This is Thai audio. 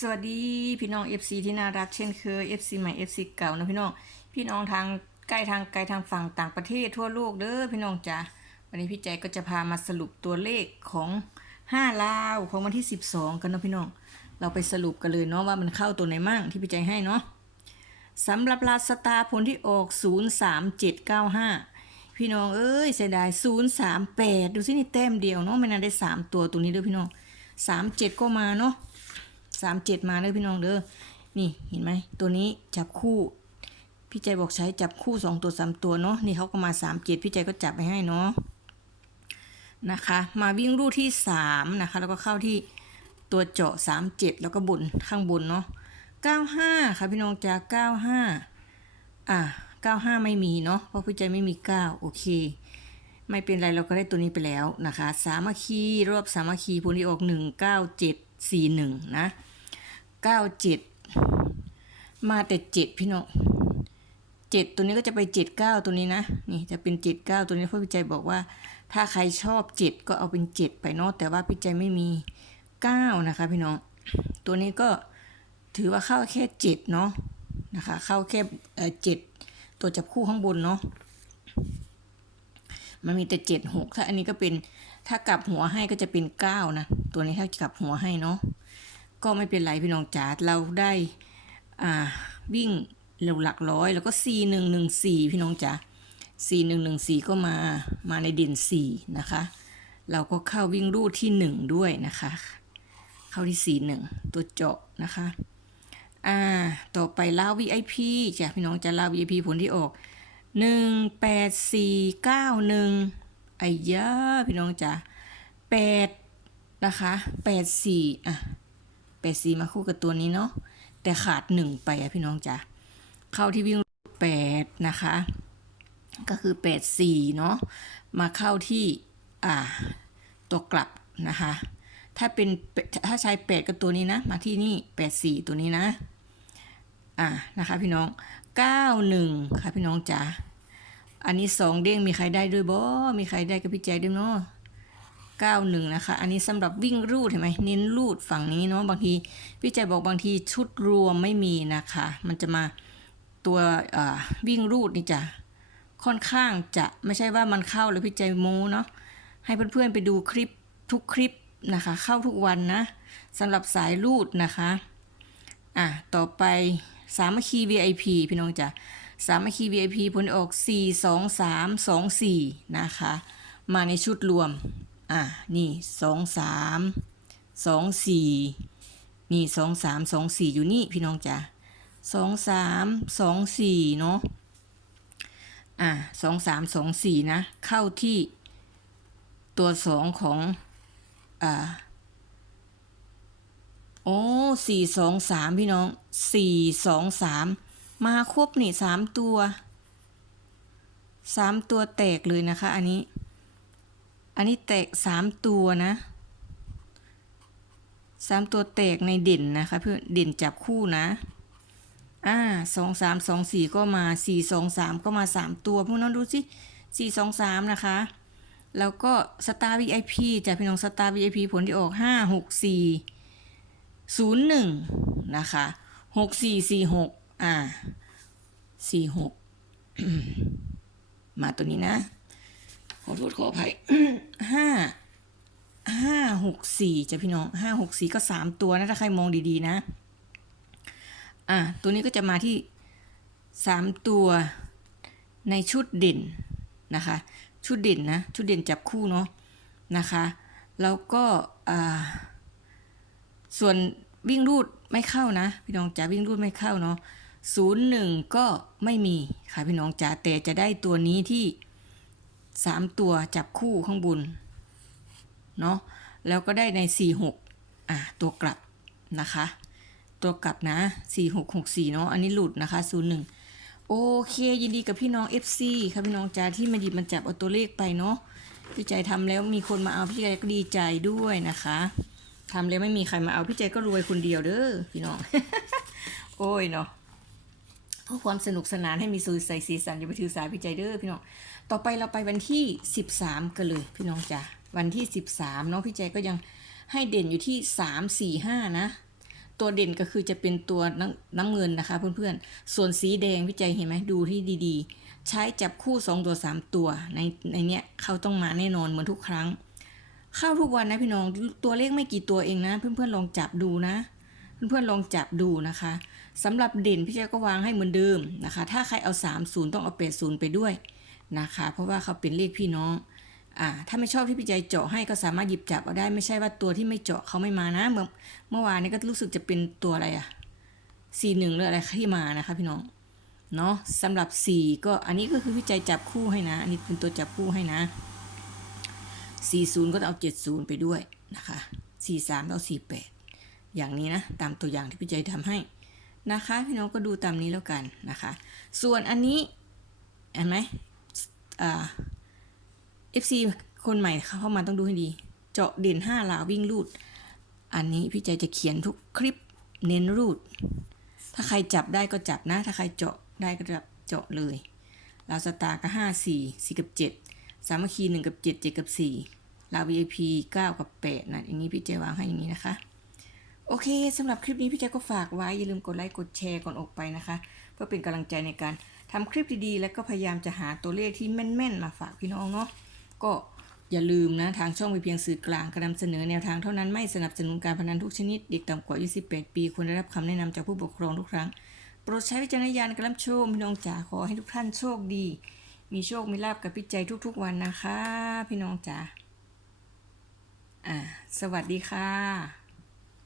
สวัสดีพี่น้อง FC ที่น่ารักเช่นเคย FC ใหม่ FC เก่านะพี่น้อง พี่น้องทางใกล้ทางไกลทางฝั่งต่างประเทศทั่วโลกเด้อพี่น้องจ้ะวันนี้พี่ใจก็จะพามาสรุปตัวเลขของ5ลาวของวันที่ 12 กันเนาะพี่น้อง เราไปสรุปกันเลยเนาะว่ามันเข้าตัวไหนมั่งที่พี่ใจให้เนาะสำหรับลาสตาผลที่ออก 03795 พี่น้องเอ้ยเสียดาย 038 ดูสินี่แต้มเดียวเนาะไม่น่าได้ 3 ตัวตัวนี้เด้อพี่น้อง 37 ก็มาเนาะ สามเจ็ดมาเด้อพี่น้องเด้อนี่เห็นไหมตัวนี้จับคู่พี่ใจบอกใช้จับคู่สองตัวสามตัวเนาะนี่เขาก็มาสามเจ็ดพี่ใจก็จับไปให้เนาะนะคะมาวิ่งรูที่สามนะคะแล้วก็เข้าที่ตัวเจาะสามเจ็ดแล้วก็บนข้างบนเนาะเก้าห้าค่ะพี่น้องจ้าเก้าห้าอะเก้าห้าไม่มีเนาะเพราะพี่ใจไม่มีเก้าโอเคไม่เป็นไรเราก็ได้ตัวนี้ไปแล้วนะคะ สามัคคีรอบสามัคคีผลที่ออกหนึ่งเก้าเจ็ดสี่หนึ่งนะ เก้าเจ็ดมาแต่เจ็ดพี่น้องเจ็ดตัวนี้ก็จะไปเจ็ดเก้าตัวนี้นะนี่จะเป็นเจ็ดเก้าตัวนี้เพราะพี่ใจบอกว่า ถ้าใครชอบเจ็ดก็เอาเป็นเจ็ดไปเนาะแต่ว่าพี่ใจไม่มีเก้านะคะ พี่น้องตัวนี้ก็ถือว่าเข้าแค่เจ็ดเนาะนะคะ เข้าแค่เจ็ดตัวจับคู่ข้างบนเนาะมันมีแต่เจ็ดหกถ้าอันนี้ก็เป็นถ้ากลับหัวให้ก็จะเป็นเก้านะ ตัวนี้ถ้ากลับหัวให้เนาะ ก็ไม่เป็นไรพี่น้องจ๋าเราได้อ่าวิ่งเร็วหลักร้อย แล้วก็สี่หนึ่งหนึ่งสี่พี่น้องจ๋าสี่หนึ่งหนึ่งสี่ก็มามาในเด่นสีนะคะ เราก็เข้าวิ่งรูดที่หนึ่งด้วยนะคะ เข้าที่สี่หนึ่งตัวเจาะนะคะอ่าต่อไปลาว VIP จ้ะพี่น้องจะลาว VIP ผลที่ออกหนึ่งแปดสี่เก้าหนึ่งไอ้ยาพี่น้องจ๋าแปดนะคะแปดสี่อะ แปดสี่มาคู่กับตัวนี้เนาะแต่ขาดหนึ่งไปอะพี่น้องจ๋าเข้าที่วิ่งแปดนะคะ ก็คือแปดสี่เนาะมาเข้าที่อ่าตัวกลับนะคะ ถ้าเป็นถ้าใช้แปดกับตัวนี้นะ มาที่นี่แปดสี่ตัวนี้นะอะนะคะพี่น้องเก้าหนึ่งค่ะพี่น้องจ๋าอันนี้สองเด้งมีใครได้ด้วยบ่ มีใครได้กับพี่ใจด้วยเนาะ เก้าหนึ่งนะคะ อันนี้สำหรับวิ่งรูดเห็นไหมเน้นรูดฝั่งนี้เนาะบางทีพี่ใจบอกบางทีชุดรวมไม่มีนะคะ มันจะมาตัววิ่งรูดนี่จ้ะค่อนข้างจะไม่ใช่ว่ามันเข้าแล้วพี่ใจโมเนาะให้เพื่อนๆไปดูคลิปทุกคลิปนะคะ เข้าทุกวันนะสำหรับสายรูดนะคะอะต่อไปสามัคคี VIP พี่น้องจ้ะสามัคคี VIP ผลออก 4 2 3 2 4 นะคะ มาในชุดรวม อะนี่2 3 2 4นี่2 3 2 4องสี่อยู่นี่พี่น้องจ้ะ2 3 2 4เนาะอะ2 3 2 4นะ เข้าที่ตัว2ของอ่าโอ้สี่สองสามพี่น้องสี่สองสามมาครบนี่สามตัวสามตัวแตกเลยนะคะ อันนี้ อันนี้แตกสามตัวนะสามตัวแตกในเด่นนะคะเพื่อนเด่นจับคู่นะอ่าสองสามสองสี่ก็มาสี่สองสามก็มาสามตัวพวกน้องดูสิสี่สองสามนะคะ แล้วก็สตาร์วีไอพีจากพี่น้องสตาร์วีไอพีผลที่ออกห้าหกสี่ศูนย์หนึ่งนะคะหกสี่สี่หกอ่าสี่หกมาตัวนี้นะ ขอโทษขออภัยห้าห้าหกสี่จะพี่น้องห้าหกสี่ก็สามตัวนะถ้าใครมองดีๆนะ อ่าตัวนี้ก็จะมาที่สามตัวในชุดเด่นนะคะ ชุดเด่นนะ ชุดเด่นจับคู่เนาะนะคะแล้วก็ส่วนวิ่งรูดไม่เข้านะ พี่น้องจ๋าวิ่งรูดไม่เข้าเนาะศูนย์หนึ่งก็ไม่มีค่ะพี่น้องจ๋าแต่จะได้ตัวนี้ที่ สามตัวจับคู่ข้างบนเนาะแล้วก็ได้ในสี่หกอะตัวกลับนะคะ ตัวกลับนะสี่หกหกสี่เนาะอันนี้หลุดนะคะศูนย์หนึ่งโอเค ยินดีกับพี่น้อง FC ค่ะพี่น้องจ๋าที่มาหยิบมาจับเอาตัวเลขไปเนาะพี่ใจทำแล้วมีคนมาเอาพี่ใจก็ดีใจด้วยนะคะทำแล้วไม่มีใครมาเอาพี่เจก็รวยคนเดียวเด้อพี่น้อง โอ้ยเนาะ เพื่อความสนุกสนานให้มีสูใส่สีสันอย่าไปถือสาพี่ใจเด้อพี่น้อง ต่อไปเราไปวันที่ 13 กันเลยพี่น้องจ้ะวันที่ 13เนาะพี่ใจก็ยังให้เด่นอยู่ที่ 3 4 5 นะ ตัวเด่นก็คือจะเป็นตัวน้ำน้ำเงินนะคะเพื่อนๆ ส่วนสีแดงพี่ใจเห็นไหมดูที่ดีๆ ใช้จับคู่สองตัวสามตัวในในเนี้ยเขาต้องมาแน่นอนเหมือนทุกครั้ง เข้าทุกวันนะพี่น้องตัวเลขไม่กี่ตัวเองนะ เพื่อนๆลองจับดูนะ เพื่อนๆลองจับดูนะคะ สำหรับเด่นพี่แจ๊ก็วางให้เหมือนเดิมนะคะ ถ้าใครเอา 30 ต้องเอา80ไปด้วยนะคะ เพราะว่าเขาเป็นเลขพี่น้องอ่าถ้าไม่ชอบที่พี่ใจเจาะให้ก็สามารถหยิบจับเอาได้ไม่ใช่ว่าตัวที่ไม่เจาะเขาไม่มานะเมื่อเมื่อวานนี้ก็รู้สึกจะเป็นตัวอะไรอะ41หนึ่งหรืออะไรที่มานะคะพี่น้องเนาะสำหรับ 4 ก็อันนี้ก็คือพี่ใจจับคู่ให้นะ อันนี้เป็นตัวจับคู่ให้นะ 40 ก็ต้องเอา 70 ไปด้วยนะคะ 43ต้องเอา48 อย่างนี้นะ ตามตัวอย่างที่พี่ใจทำให้ นะคะ พี่น้องก็ดูตามนี้แล้วกันนะคะ ส่วนอันนี้เห็นไหมอ่า FC คนใหม่เข้ามาต้องดูให้ดี เจาะเด่น5หลาวิ่งรูด อันนี้พี่ใจจะเขียนทุกคลิปเน้นรูด ถ้าใครจับได้ก็จับนะ ถ้าใครเจาะได้ก็จับเจาะเลยลาวสตาร์ก็ห้าสี่สี่กับเจ็ดสามัคคีหนึ่งกับเจ็ดเจ็ดกับสี่ลาว VIP เก้ากับแปดนะอย่างนี้พี่เจวางให้อย่างนี้นะคะ โอเคสำหรับคลิปนี้พี่เจก็ฝากไว้อย่าลืมกดไลค์กดแชร์ก่อนออกไปนะคะ เพื่อเป็นกำลังใจในการทำคลิปดีๆ แล้วก็พยายามจะหาตัวเลขที่แม่นๆ มาฝากพี่น้องเนาะก็อย่าลืมนะทางช่องเป็นเพียงสื่อกลางการนำเสนอแนวทางเท่านั้นไม่สนับสนุนการพนันทุกชนิดเด็กต่ำกว่า 28 ปีควรได้รับคำแนะนำจากผู้ปกครองทุกครั้ง โปรดใช้วิจารณญาณการรับชมพี่น้องจ๋าขอให้ทุกท่านโชคดี มีโชคมีลาบกับพี่ใจทุก ๆ วันนะคะ พี่น้องจ๋าอ่าสวัสดีค่ะ